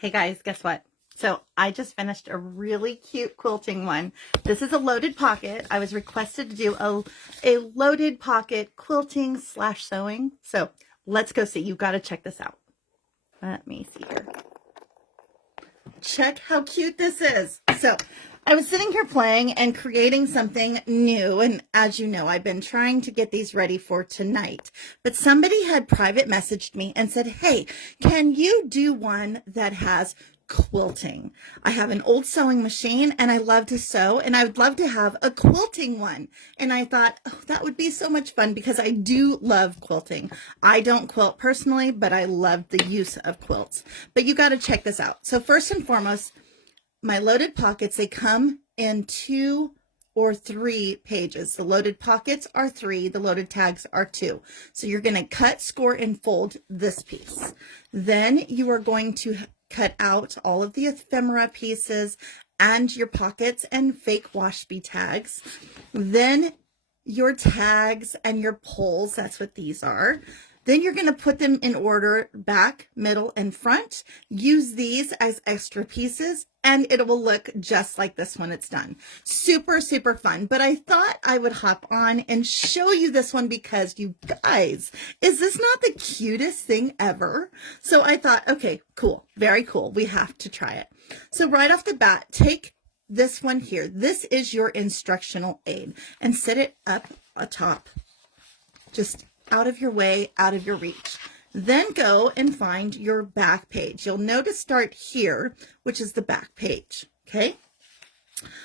Hey guys, guess what? So I just finished a really cute quilting one. This is a loaded pocket. I was requested to do a loaded pocket quilting / sewing. So let's go see. You've got to check this out. Let me see here. Check how cute this is. So I was sitting here playing and creating something new. And as you know, I've been trying to get these ready for tonight. But somebody had private messaged me and said, hey, can you do one that has quilting? I have an old sewing machine and I love to sew and I would love to have a quilting one. And I thought, oh, that would be so much fun because I do love quilting. I don't quilt personally, but I love the use of quilts. But you got to check this out. So first and foremost, my loaded pockets, they come in 2 or 3 pages. The loaded pockets are 3, the loaded tags are 2. So you're going to cut, score, and fold this piece. Then you are going to cut out all of the ephemera pieces and your pockets and fake wash bee tags. Then your tags and your poles, that's what these are. Then you're going to put them in order, back, middle, and front. Use these as extra pieces, and it will look just like this when it's done. Super, super fun. But I thought I would hop on and show you this one because, you guys, is this not the cutest thing ever? So I thought, okay, cool, very cool. We have to try it. So right off the bat, take this one here. This is your instructional aid, and set it up atop. Just out of your way, out of your reach. Then go and find your back page. You'll know to start here, which is the back page, okay?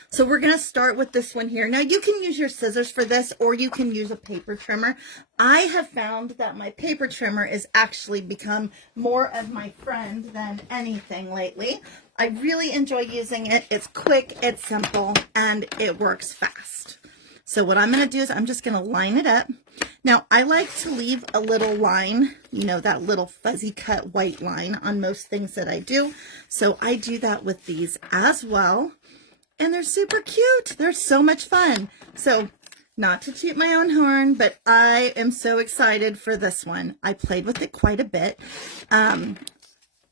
So we're going to start with this one here. Now you can use your scissors for this, or you can use a paper trimmer. I have found that my paper trimmer has actually become more of my friend than anything lately. I really enjoy using it. It's quick, it's simple, and it works fast. So what I'm going to do is I'm just going to line it up. Now, I like to leave a little line, you know, that little fuzzy cut white line on most things that I do. So I do that with these as well. And they're super cute. They're so much fun. So not to toot my own horn, but I am so excited for this one. I played with it quite a bit.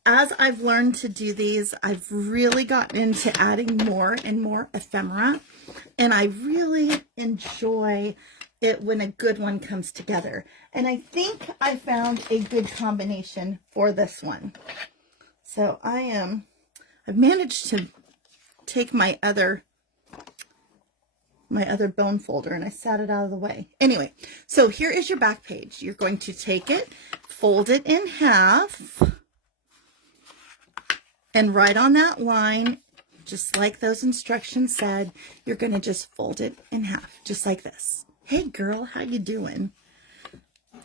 As I've learned to do these, I've really gotten into adding more and more ephemera. And I really enjoy it when a good one comes together. And I think I found a good combination for this one. So I've managed to take my other bone folder and I sat it out of the way. Anyway, so here is your back page. You're going to take it, fold it in half, and right on that line, just like those instructions said, you're going to just fold it in half, just like this. Hey girl, how you doing?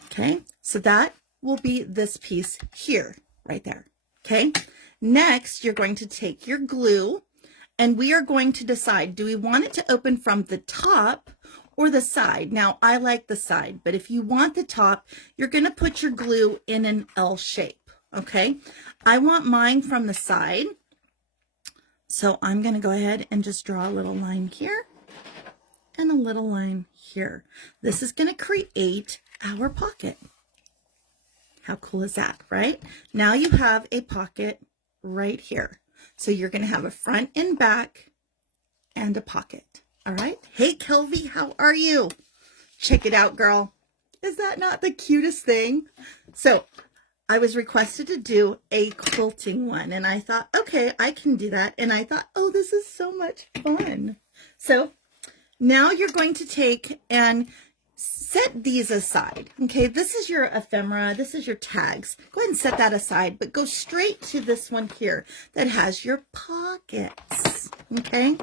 Okay, so that will be this piece here, right there. Okay, next you're going to take your glue and we are going to decide, do we want it to open from the top or the side? Now, I like the side, but if you want the top, you're going to put your glue in an L shape. Okay, I want mine from the side. So I'm going to go ahead and just draw a little line here and a little line here. This is going to create our pocket. How cool is that, right? Now you have a pocket right here. So you're going to have a front and back and a pocket. All right. Hey, Kelvy, how are you? Check it out, girl. Is that not the cutest thing? So I was requested to do a quilting one, and I thought, okay, I can do that. And I thought, oh, this is so much fun. So now you're going to take and set these aside. Okay, this is your ephemera, this is your tags. Go ahead and set that aside, but go straight to this one here that has your pockets. Okay,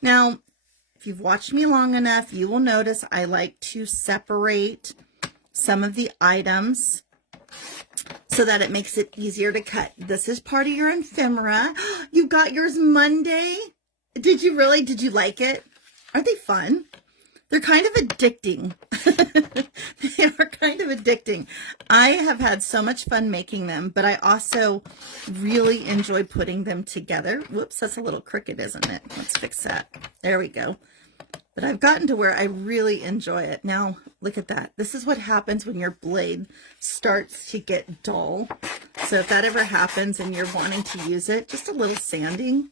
now if you've watched me long enough, you will notice I like to separate some of the items so that it makes it easier to cut. This is part of your ephemera. You got yours Monday. Did you really? Did you like it? Aren't they fun? They're kind of addicting. They are kind of addicting. I have had so much fun making them, but I also really enjoy putting them together. Whoops, that's a little crooked, isn't it? Let's fix that. There we go. But I've gotten to where I really enjoy it. Now, look at that. This is what happens when your blade starts to get dull. So if that ever happens and you're wanting to use it, just a little sanding,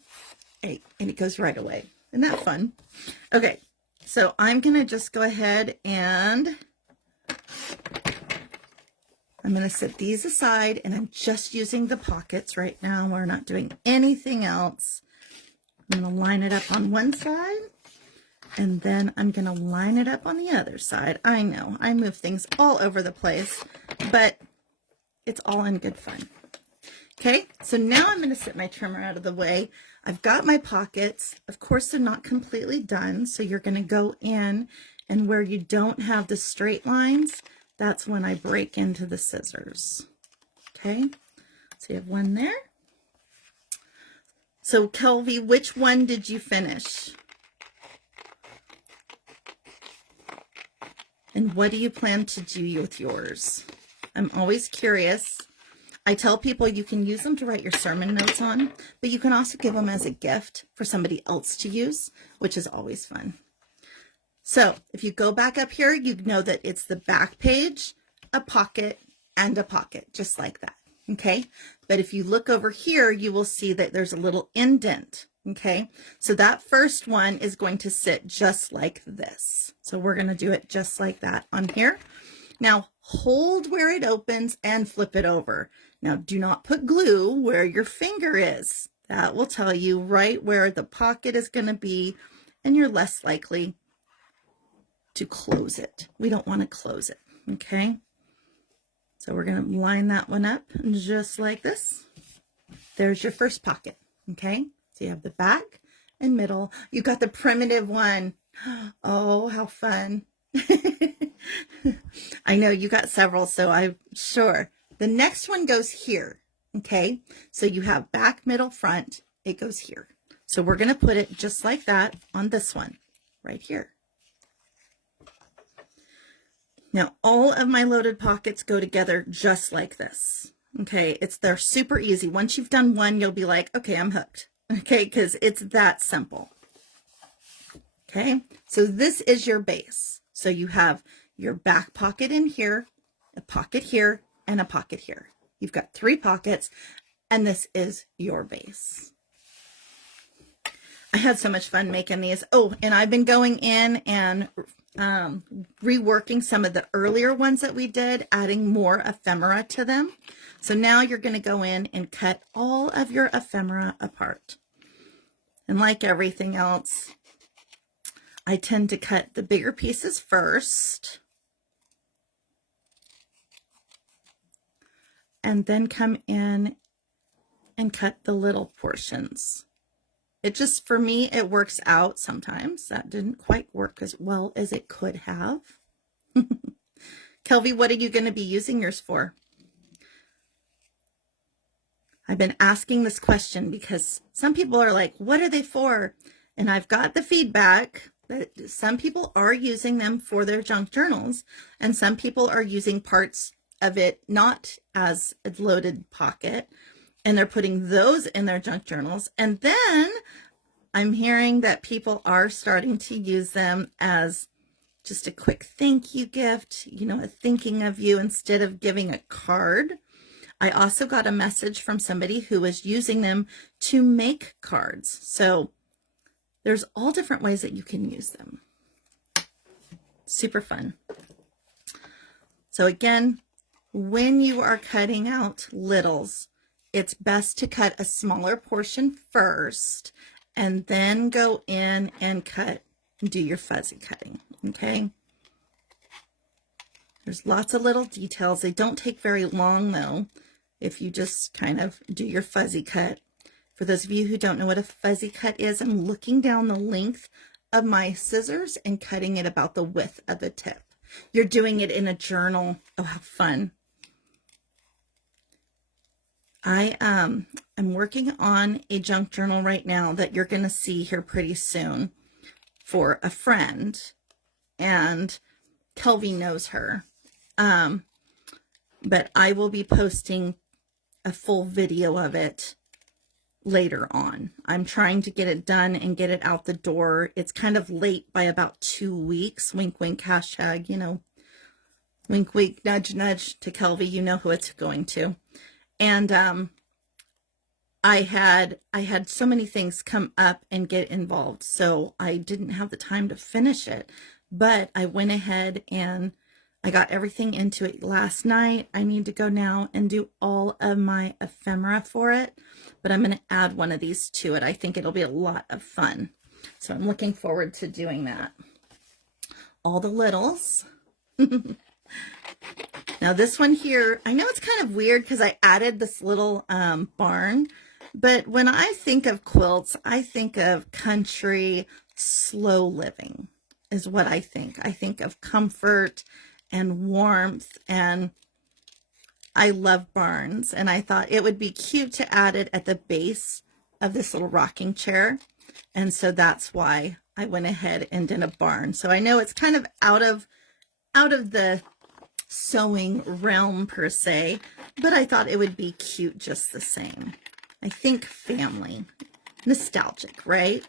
hey, and it goes right away. Isn't that fun? Okay, so I'm going to just go ahead and I'm going to set these aside, and I'm just using the pockets right now. We're not doing anything else. I'm going to line it up on one side, and then I'm going to line it up on the other side. I know, I move things all over the place, but it's all in good fun. Okay, so now I'm going to set my trimmer out of the way. I've got my pockets. Of course, they're not completely done, so you're going to go in, and where you don't have the straight lines, that's when I break into the scissors. Okay, so you have one there. So Kelvy, which one did you finish? And what do you plan to do with yours? I'm always curious. I tell people you can use them to write your sermon notes on, but you can also give them as a gift for somebody else to use, which is always fun. So if you go back up here, you know that it's the back page, a pocket, and a pocket, just like that, okay? But if you look over here, you will see that there's a little indent, okay? So that first one is going to sit just like this. So we're going to do it just like that on here. Now hold where it opens and flip it over. Now do not put glue where your finger is. That will tell you right where the pocket is going to be, and you're less likely to close it. We don't want to close it, okay? So we're going to line that one up just like this. There's your first pocket, okay? So you have the back and middle. You got the primitive one. Oh, how fun. I know you got several, so I'm sure. The next one goes here, okay? So you have back, middle, front. It goes here. So we're going to put it just like that on this one right here. Now, all of my loaded pockets go together just like this, okay? They're super easy. Once you've done one, you'll be like, okay, I'm hooked, okay? Because it's that simple, okay? So this is your base. So you have your back pocket in here, a pocket here, and a pocket here. You've got 3 pockets, and this is your base. I had so much fun making these. Oh, and I've been going in and reworking some of the earlier ones that we did, adding more ephemera to them. So now you're going to go in and cut all of your ephemera apart. And like everything else, I tend to cut the bigger pieces first, and then come in and cut the little portions. It just, for me, it works out sometimes. That didn't quite work as well as it could have. Kelvy, what are you going to be using yours for? I've been asking this question because some people are like, what are they for? And I've got the feedback that some people are using them for their junk journals, and some people are using parts of it not as a loaded pocket, and they're putting those in their junk journals. And then I'm hearing that people are starting to use them as just a quick thank you gift, you know, a thinking of you instead of giving a card. I also got a message from somebody who was using them to make cards. So there's all different ways that you can use them. Super fun. So again, when you are cutting out littles, it's best to cut a smaller portion first and then go in and cut and do your fuzzy cutting, okay? There's lots of little details. They don't take very long though, if you just kind of do your fuzzy cut. For those of you who don't know what a fuzzy cut is, I'm looking down the length of my scissors and cutting it about the width of the tip. You're doing it in a journal. Oh, how fun. I'm working on a junk journal right now that you're going to see here pretty soon for a friend, and Kelvy knows her. But I will be posting a full video of it later on. I'm trying to get it done and get it out the door. It's kind of late by about 2 weeks. Wink, wink, hashtag, you know, wink, wink, nudge, nudge to Kelvy. You know who it's going to. And I had so many things come up and get involved, so I didn't have the time to finish it. But I went ahead and I got everything into it last night. I need to go now and do all of my ephemera for it, but I'm going to add one of these to it. I think it'll be a lot of fun. So I'm looking forward to doing that. All the littles. Now this one here, I know it's kind of weird because I added this little barn, but when I think of quilts, I think of country, slow living is what I think. I think of comfort and warmth, and I love barns, and I thought it would be cute to add it at the base of this little rocking chair, and so that's why I went ahead and did a barn. So I know it's kind of out of the sewing realm per se, but I thought it would be cute just the same. I think family, nostalgic, right?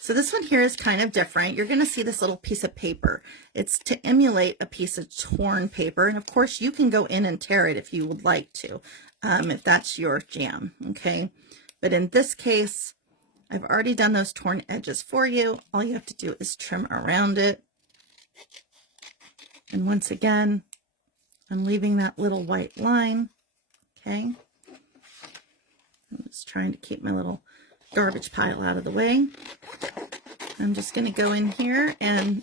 So this one here is kind of different. You're going to see this little piece of paper. It's to emulate a piece of torn paper. And of course you can go in and tear it if you would like to, if that's your jam. Okay. But in this case, I've already done those torn edges for you. All you have to do is trim around it. And once again, I'm leaving that little white line. Okay. I'm just trying to keep my little garbage pile out of the way. I'm just going to go in here and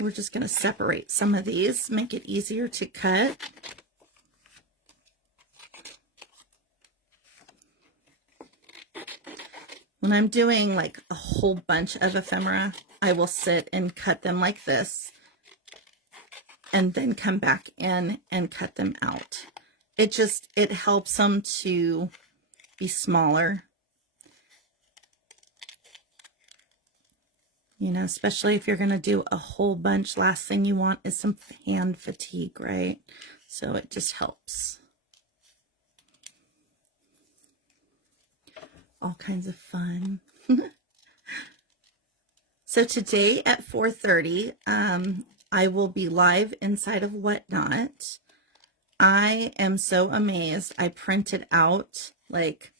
we're just going to separate some of these, make it easier to cut. When I'm doing like a whole bunch of ephemera, I will sit and cut them like this and then come back in and cut them out. It helps them to be smaller, you know, especially if you're going to do a whole bunch. Last thing you want is some hand fatigue, right? So it just helps. All kinds of fun. So today at 4:30, I will be live inside of Whatnot. I am so amazed. I printed out like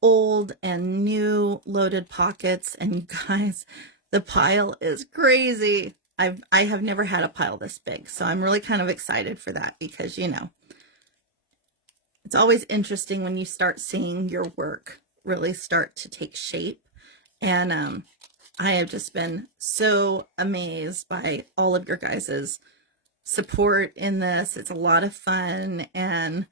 old and new loaded pockets, and you guys, the pile is crazy. I have never had a pile this big, so I'm really kind of excited for that because, you know, it's always interesting when you start seeing your work really start to take shape. And I have just been so amazed by all of your guys's support in this. It's a lot of fun, and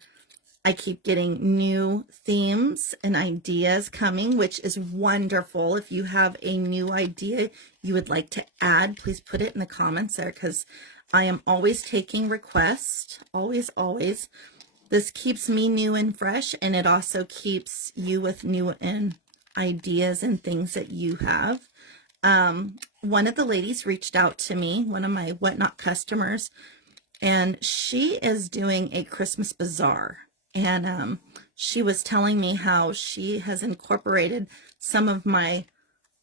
I keep getting new themes and ideas coming, which is wonderful. If you have a new idea you would like to add, please put it in the comments there, because I am always taking requests. Always, always. This keeps me new and fresh, and it also keeps you with new and ideas and things that you have. One of the ladies reached out to me, one of my Whatnot customers, and she is doing a Christmas bazaar. And she was telling me how she has incorporated some of my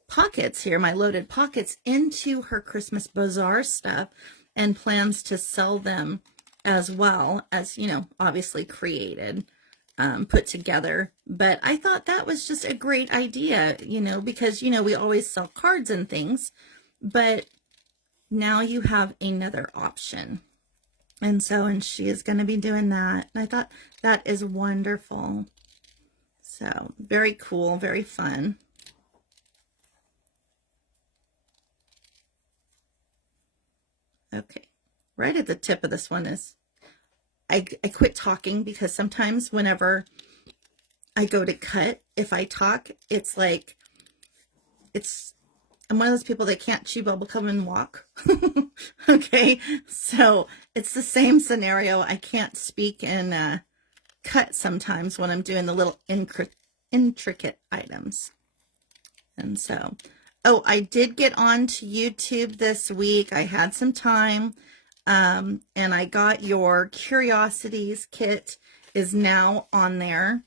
pockets here, my loaded pockets, into her Christmas bazaar stuff, and plans to sell them as well as, you know, obviously created, put together. But I thought that was just a great idea, you know, because, you know, we always sell cards and things, but now you have another option. And so, and she is going to be doing that. And I thought that is wonderful. So very cool, very fun. Okay. Right at the tip of this one is, I quit talking because sometimes whenever I go to cut, if I talk, it's like, I'm one of those people that can't chew bubble gum and walk. Okay, so it's the same scenario. I can't speak and cut sometimes when I'm doing the little intricate items. And so, oh, I did get on to YouTube this week. I had some time, and I got your Curiosities kit is now on there.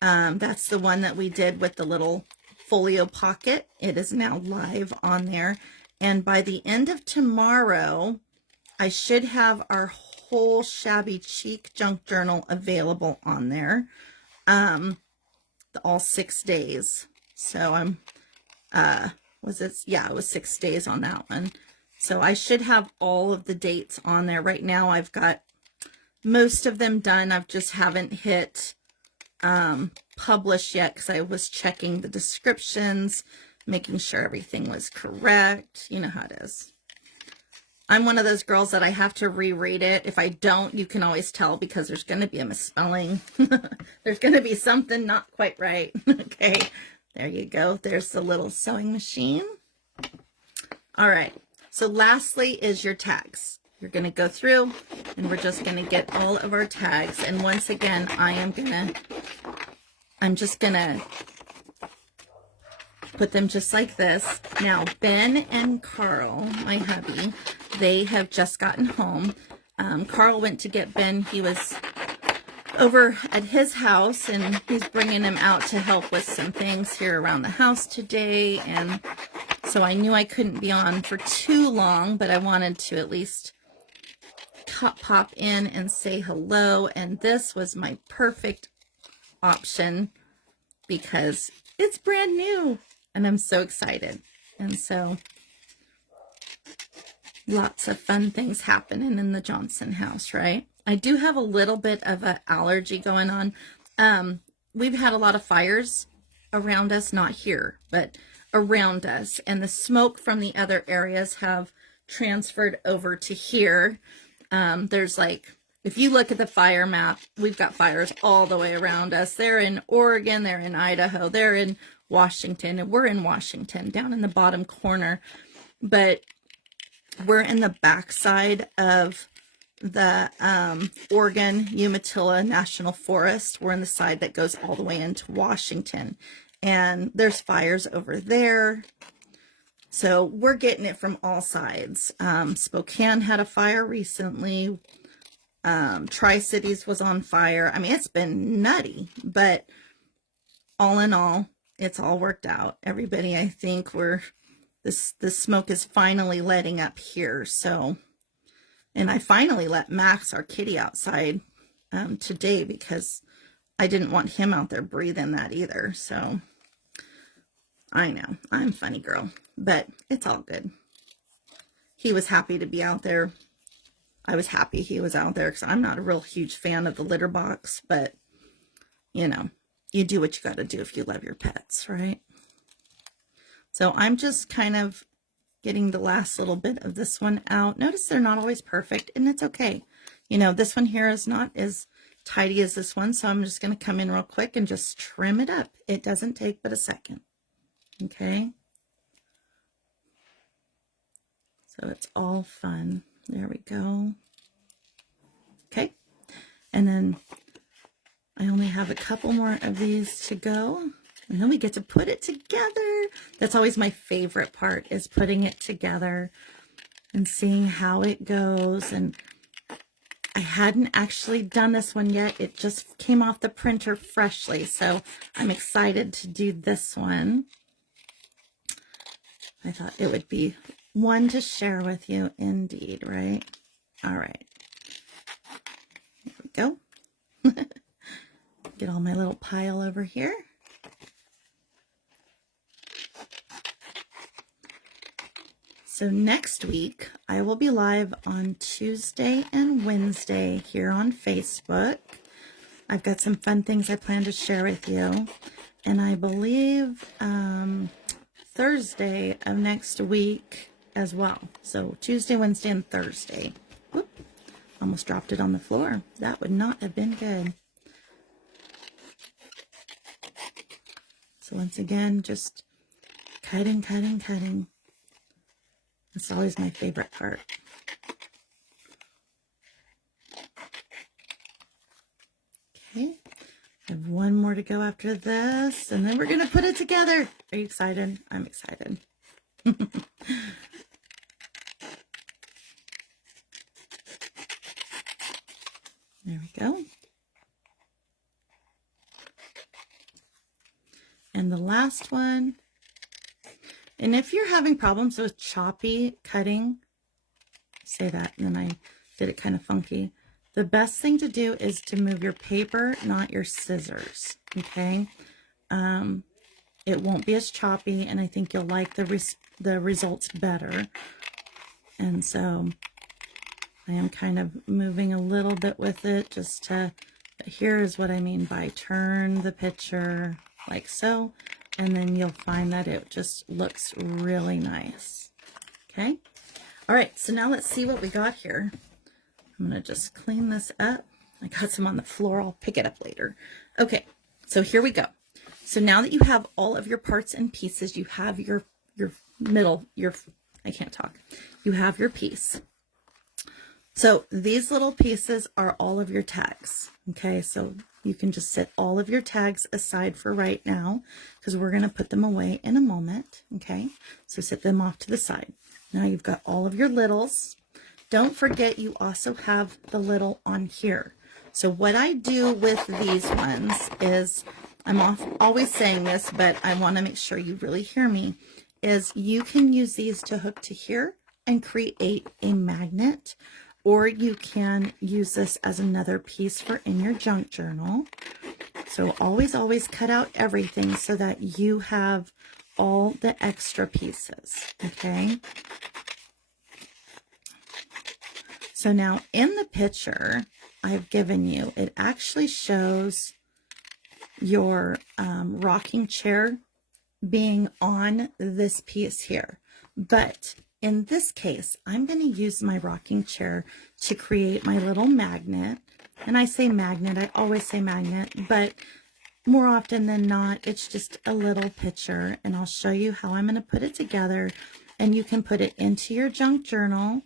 That's the one that we did with the little folio pocket. It is now live on there, and by the end of tomorrow I should have our whole Shabby Chic junk journal available on there. All 6 days. So I'm, was it? Yeah, it was 6 days on that one. So I should have all of the dates on there. Right now I've got most of them done. I've just haven't hit publish yet because I was checking the descriptions, making sure everything was correct. You know how it is. I'm one of those girls that I have to reread it. If I don't, you can always tell because there's going to be a misspelling. There's going to be something not quite right. Okay, there you go. There's the little sewing machine. All right, so lastly is your tags. You're going to go through and we're just going to get all of our tags. And once again, I'm just going to put them just like this. Now, Ben and Carl, my hubby, they have just gotten home. Carl went to get Ben. He was over at his house, and he's bringing him out to help with some things here around the house today. And so I knew I couldn't be on for too long, but I wanted to at least pop in and say hello. And this was my perfect option because it's brand new. And I'm so excited. And so lots of fun things happening in the Johnson house, right? I do have a little bit of an allergy going on. We've had a lot of fires around us, not here, but around us. And the smoke from the other areas have transferred over to here. There's like, if you look at the fire map, we've got fires all the way around us. They're in Oregon, they're in Idaho, they're in Washington, and we're in Washington, down in the bottom corner. But we're in the backside of the Oregon Umatilla National Forest. We're in the side that goes all the way into Washington. And there's fires over there. So we're getting it from all sides. Spokane had a fire recently. Tri-Cities was on fire. I mean, it's been nutty, but all in all, it's all worked out. Everybody, I think this smoke is finally letting up here. So, and I finally let Max, our kitty, outside today because I didn't want him out there breathing that either. So I know I'm a funny girl, but it's all good. He was happy to be out there. I was happy he was out there because I'm not a real huge fan of the litter box, but you know, you do what you got to do if you love your pets, right? So I'm just kind of getting the last little bit of this one out. Notice they're not always perfect, and it's okay. You know, this one here is not as tidy as this one, so I'm just going to come in real quick and just trim it up. It doesn't take but a second. Okay? So it's all fun. There we go. Okay. And then I only have a couple more of these to go. And then we get to put it together. That's always my favorite part, is putting it together and seeing how it goes. And I hadn't actually done this one yet. It just came off the printer freshly. So I'm excited to do this one. I thought it would be one to share with you indeed, right? All right. Here we go. Get all my little pile over here. So next week, I will be live on Tuesday and Wednesday here on Facebook. I've got some fun things I plan to share with you. And I believe Thursday of next week as well. So Tuesday, Wednesday, and Thursday. Whoop, almost dropped it on the floor. That would not have been good. So once again, just cutting, cutting, cutting. That's always my favorite part. Okay, I have one more to go after this, and then we're going to put it together. Are you excited? I'm excited. There we go. And the last one. And if you're having problems with choppy cutting, say that, and then I did it kind of funky. the best thing to do is to move your paper, not your scissors, okay? It won't be as choppy, and I think you'll like the results better. And so I am kind of moving a little bit with it just to, here's what I mean by turn the picture like so, and then you'll find that it just looks really nice. Okay. All right. So now let's see what we got here. I'm going to just clean this up. I got some on the floor. I'll pick it up later. Okay. So here we go. So now that you have all of your parts and pieces, you have your middle, I can't talk. You have your piece. So these little pieces are all of your tags. Okay. So you can just set all of your tags aside for right now, because we're going to put them away in a moment. Okay. So set them off to the side. Now you've got all of your littles. Don't forget you also have the little on here. So what I do with these ones is, I'm always saying this, but I want to make sure you really hear me, is you can use these to hook to here and create a magnet, or you can use this as another piece for in your junk journal. So always, always cut out everything so that you have all the extra pieces, okay? So now in the picture I've given you, it actually shows your rocking chair being on this piece here. But in this case, I'm going to use my rocking chair to create my little magnet. And I say magnet, I always say magnet, but more often than not, it's just a little picture. And I'll show you how I'm going to put it together. And you can put it into your junk journal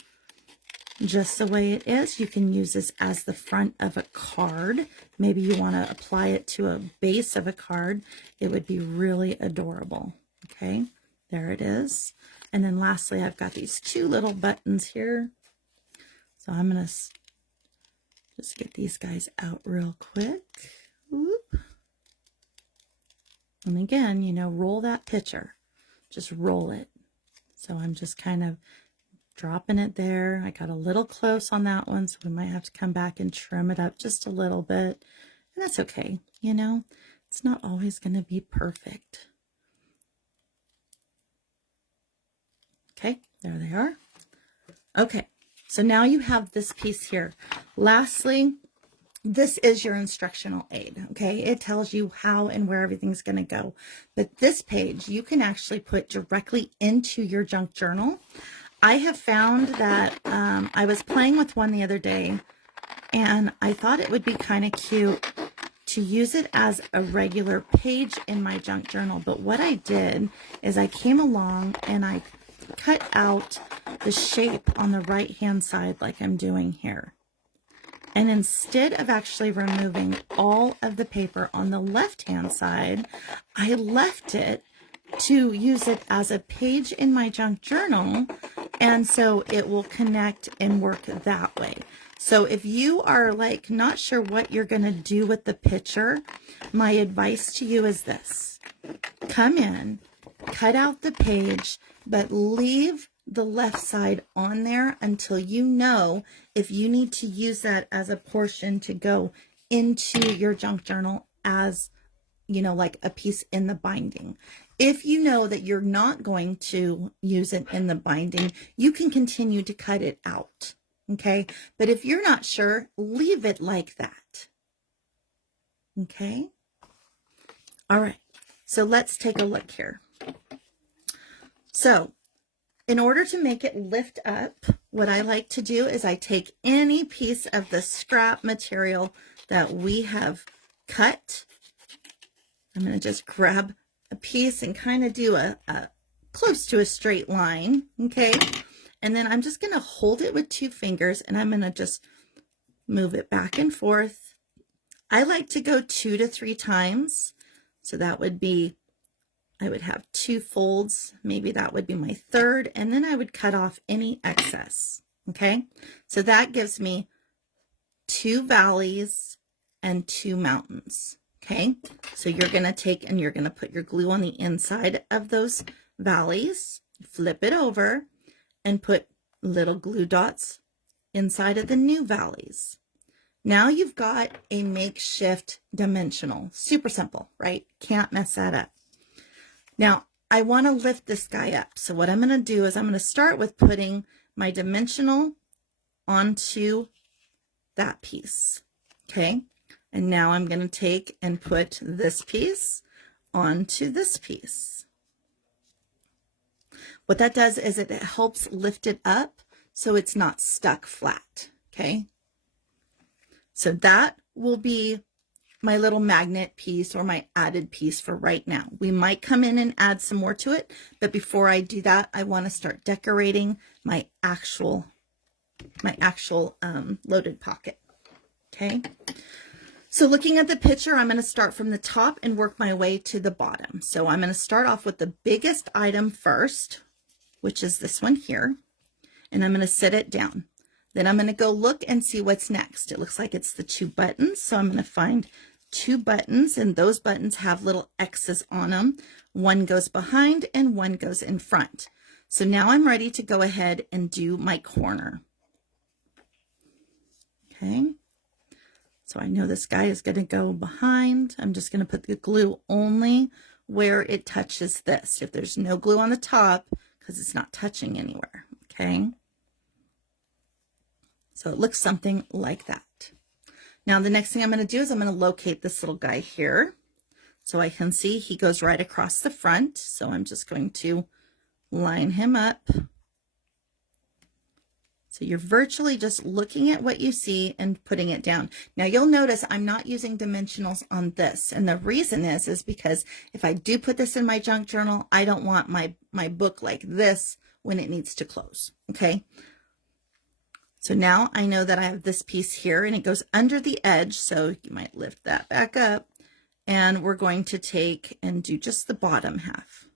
just the way it is. You can use this as the front of a card. Maybe you want to apply it to a base of a card. It would be really adorable. Okay, there it is. And then lastly, I've got these two little buttons here. So I'm going to just get these guys out real quick. Whoop. And again, you know, roll that picture. Just roll it. So I'm just kind of dropping it there. I got a little close on that one, so we might have to come back and trim it up just a little bit. And that's okay. You know, it's not always going to be perfect. Okay, there they are. Okay, so now you have this piece here. Lastly, this is your instructional aid, okay? It tells you how and where everything's going to go. But this page, you can actually put directly into your junk journal. I have found that I was playing with one the other day, and I thought it would be kind of cute to use it as a regular page in my junk journal. But what I did is I came along and I cut out the shape on the right hand side like I'm doing here. And instead of actually removing all of the paper on the left hand side, I left it to use it as a page in my junk journal, and so it will connect and work that way. So if you are like not sure what you're going to do with the picture, my advice to you is this: come in, cut out the page, but leave the left side on there until you know if you need to use that as a portion to go into your junk journal as, you know, like a piece in the binding. If you know that you're not going to use it in the binding, you can continue to cut it out. Okay. But if you're not sure, leave it like that. Okay. All right. So let's take a look here. So in order to make it lift up, what I like to do is I take any piece of the scrap material that we have cut. I'm going to just grab a piece and kind of do a close to a straight line, okay? And then I'm just going to hold it with 2 fingers, and I'm going to just move it back and forth. I like to go 2 to 3 times. So that would be, I would have 2 folds. Maybe that would be my 3rd, and then I would cut off any excess, okay? So that gives me 2 valleys and 2 mountains. Okay, so you're going to take and you're going to put your glue on the inside of those valleys, flip it over, and put little glue dots inside of the new valleys. Now you've got a makeshift dimensional. Super simple, right? Can't mess that up. Now, I want to lift this guy up. So what I'm going to do is I'm going to start with putting my dimensional onto that piece. Okay. And now I'm going to take and put this piece onto this piece. What that does is it helps lift it up so it's not stuck flat. Okay. So that will be my little magnet piece or my added piece for right now. We might come in and add some more to it, but before I do that, I want to start decorating my actual loaded pocket. Okay. So looking at the picture, I'm going to start from the top and work my way to the bottom. So I'm going to start off with the biggest item first, which is this one here, and I'm going to set it down. Then I'm going to go look and see what's next. It looks like it's the 2 buttons. So I'm going to find 2 buttons, and those buttons have little X's on them. One goes behind and one goes in front. So now I'm ready to go ahead and do my corner. Okay. So I know this guy is going to go behind. I'm just going to put the glue only where it touches this. If there's no glue on the top, because it's not touching anywhere. Okay. So it looks something like that. Now the next thing I'm going to do is I'm going to locate this little guy here. So I can see he goes right across the front. So I'm just going to line him up. So you're virtually just looking at what you see and putting it down. Now you'll notice I'm not using dimensionals on this. And the reason is because if I do put this in my junk journal, I don't want my book like this when it needs to close. Okay. So now I know that I have this piece here and it goes under the edge. So you might lift that back up, and we're going to take and do just the bottom half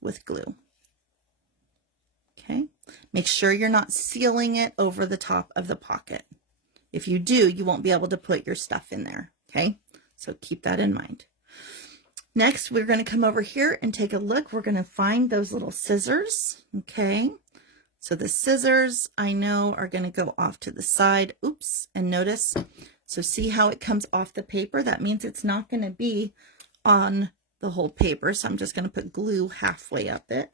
with glue. Okay. Make sure you're not sealing it over the top of the pocket. If you do, you won't be able to put your stuff in there. Okay. So keep that in mind. Next, we're going to come over here and take a look. We're going to find those little scissors. Okay. So the scissors I know are going to go off to the side. Oops. And notice, so see how it comes off the paper? That means it's not going to be on the whole paper. So I'm just going to put glue halfway up it.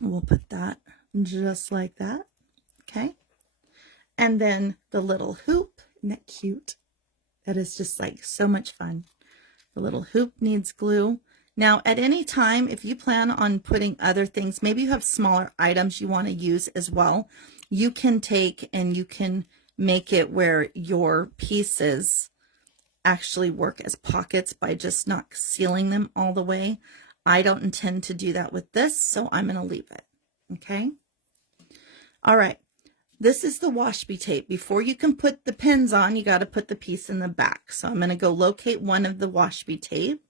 We'll put that just like that. Okay. And then the little hoop, isn't that cute? That is just like so much fun. The little hoop needs glue. Now, at any time, if you plan on putting other things, maybe you have smaller items you want to use as well, you can take and you can make it where your pieces actually work as pockets by just not sealing them all the way. I don't intend to do that with this, so I'm going to leave it. Okay. All right. This is the washi tape. Before you can put the pins on, you got to put the piece in the back. So I'm going to go locate one of the washi tape.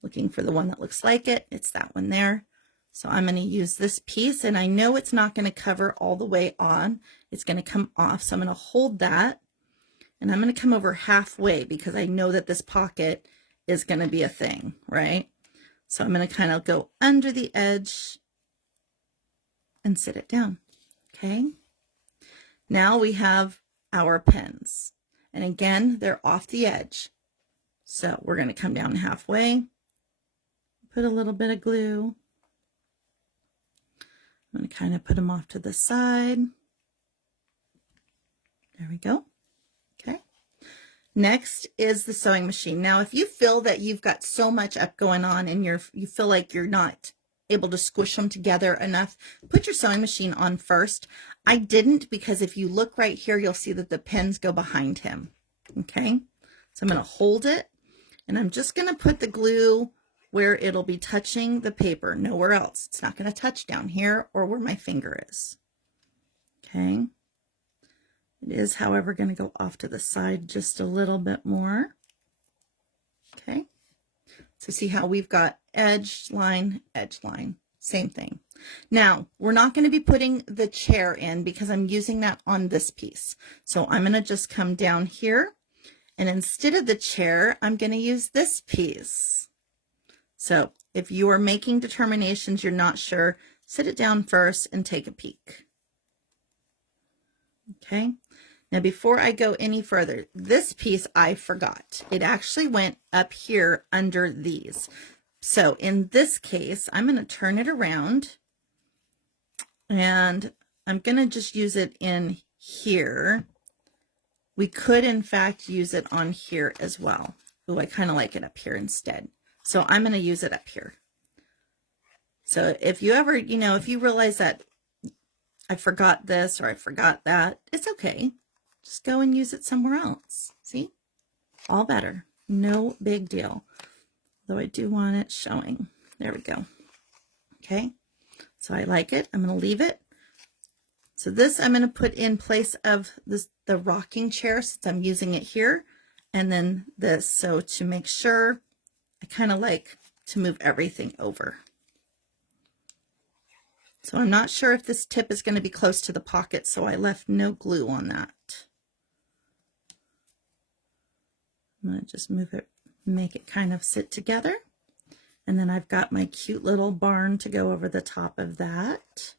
Looking for the one that looks like it. It's that one there. So I'm going to use this piece, and I know it's not going to cover all the way on. It's going to come off. So I'm going to hold that, and I'm going to come over halfway because I know that this pocket is going to be a thing, right? So I'm going to kind of go under the edge and sit it down. Okay. Now we have our pins, and again, they're off the edge. So we're going to come down halfway. Put a little bit of glue. I'm going to kind of put them off to the side. There we go. Okay. Next is the sewing machine. Now, if you feel that you've got so much up going on and you feel like you're not able to squish them together enough, put your sewing machine on first. I didn't, because if you look right here, you'll see that the pins go behind him. Okay. So I'm going to hold it, and I'm just going to put the glue where it'll be touching the paper, nowhere else. It's not going to touch down here or where my finger is. Okay. It is, however, going to go off to the side just a little bit more. Okay. So see how we've got edge line, same thing. Now, we're not going to be putting the chair in because I'm using that on this piece. So I'm going to just come down here, and instead of the chair, I'm going to use this piece. So if you are making determinations, you're not sure, sit it down first and take a peek. Okay. Now, before I go any further, this piece I forgot. It actually went up here under these. So in this case, I'm going to turn it around and I'm going to just use it in here. We could, in fact, use it on here as well. Oh, I kind of like it up here instead. So I'm going to use it up here. So if you ever, if you realize that I forgot this or I forgot that, it's okay. Just go and use it somewhere else. See? All better. No big deal. Though I do want it showing. There we go. Okay. So I like it. I'm going to leave it. So this I'm going to put in place of the rocking chair since I'm using it here. And then this. So to make sure, I kind of like to move everything over. So I'm not sure if this tip is going to be close to the pocket, so I left no glue on that. I'm going to just move it, make it kind of sit together. And then I've got my cute little barn to go over the top of that.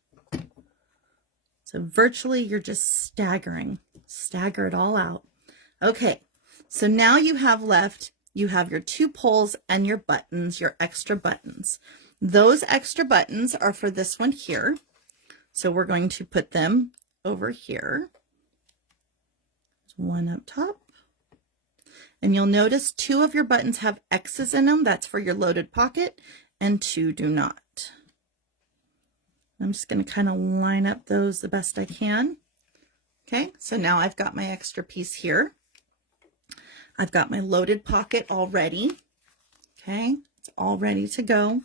So virtually you're just stagger it all out. Okay, so now you have your 2 poles and your buttons, your extra buttons. Those extra buttons are for this one here. So we're going to put them over here. There's one up top. And you'll notice 2 of your buttons have X's in them. That's for your loaded pocket, and 2 do not. I'm just going to kind of line up those the best I can. Okay, so now I've got my extra piece here. I've got my loaded pocket already. Okay, it's all ready to go.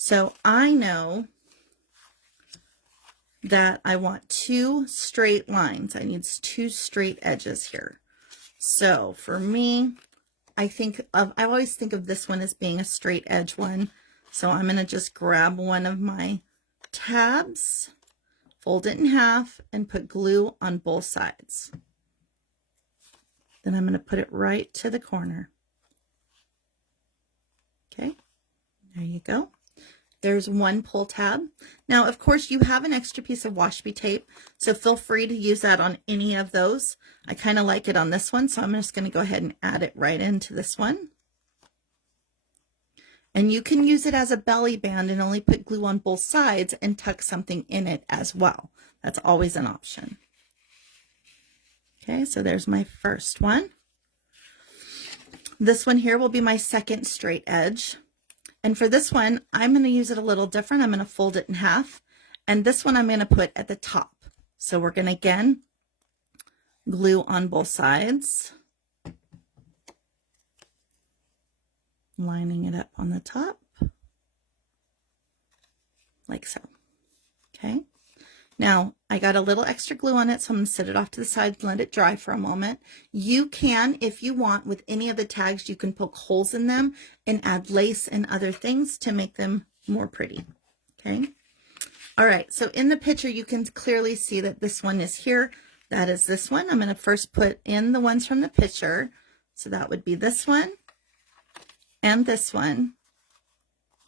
So I know that I want 2 straight lines. I need 2 straight edges here. So for me, I always think of this one as being a straight edge one. So I'm going to just grab one of my tabs, fold it in half, and put glue on both sides. Then I'm going to put it right to the corner. Okay, there you go. There's one pull tab. Now, of course, you have an extra piece of washi tape, so feel free to use that on any of those. I kind of like it on this one, so I'm just going to go ahead and add it right into this one. And you can use it as a belly band and only put glue on both sides and tuck something in it as well. That's always an option. Okay, so there's my first one. This one here will be my second straight edge. And for this one, I'm going to use it a little different. I'm going to fold it in half. And this one I'm going to put at the top. So we're going to, again, glue on both sides. Lining it up on the top. Like so. Okay. Now, I got a little extra glue on it, so I'm going to set it off to the side and let it dry for a moment. You can, if you want, with any of the tags, you can poke holes in them and add lace and other things to make them more pretty. Okay. All right. So in the picture, you can clearly see that this one is here. That is this one. I'm going to first put in the ones from the picture. So that would be this one and this one.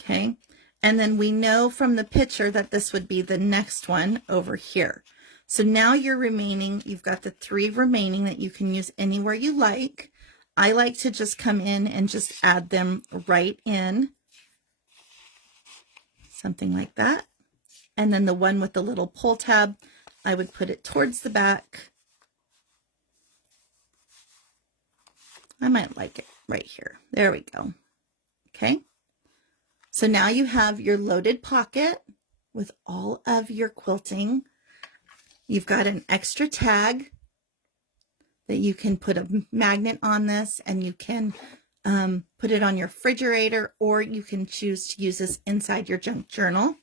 Okay. And then we know from the picture that this would be the next one over here. So now you've got the 3 remaining that you can use anywhere you like. I like to just come in and just add them right in. Something like that. And then the one with the little pull tab, I would put it towards the back. I might like it right here. There we go. Okay. So now you have your loaded pocket with all of your quilting. You've got an extra tag that you can put a magnet on this, and you can put it on your refrigerator, or you can choose to use this inside your junk journal.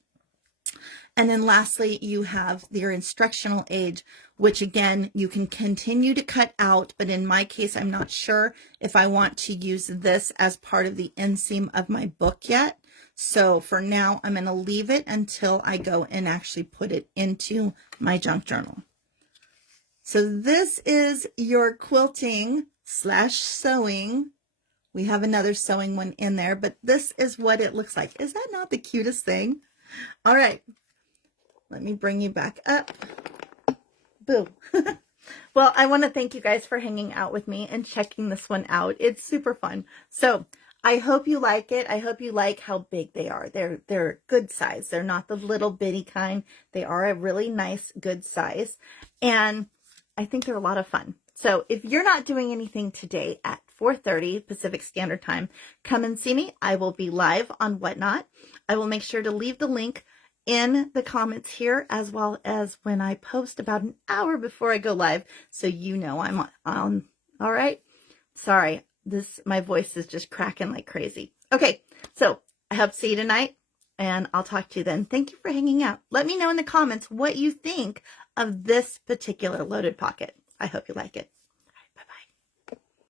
And then lastly, you have your instructional aid, which again, you can continue to cut out, but in my case, I'm not sure if I want to use this as part of the inseam of my book yet. So for now, I'm going to leave it until I go and actually put it into my junk journal. So this is your quilting / sewing. We have another sewing one in there, but this is what it looks like. Is that not the cutest thing? All right. Let me bring you back up. Boo. Well, I want to thank you guys for hanging out with me and checking this one out. It's super fun. So I hope you like it. I hope you like how big they are. They're good size. They're not the little bitty kind. They are a really nice, good size. And I think they're a lot of fun. So if you're not doing anything today at 4:30 Pacific Standard Time, come and see me. I will be live on Whatnot. I will make sure to leave the link in the comments here, as well as when I post about an hour before I go live, so you know I'm on. All right. Sorry, my voice is just cracking like crazy. Okay, so I hope to see you tonight, and I'll talk to you then. Thank you for hanging out. Let me know in the comments what you think of this particular loaded pocket. I hope you like it.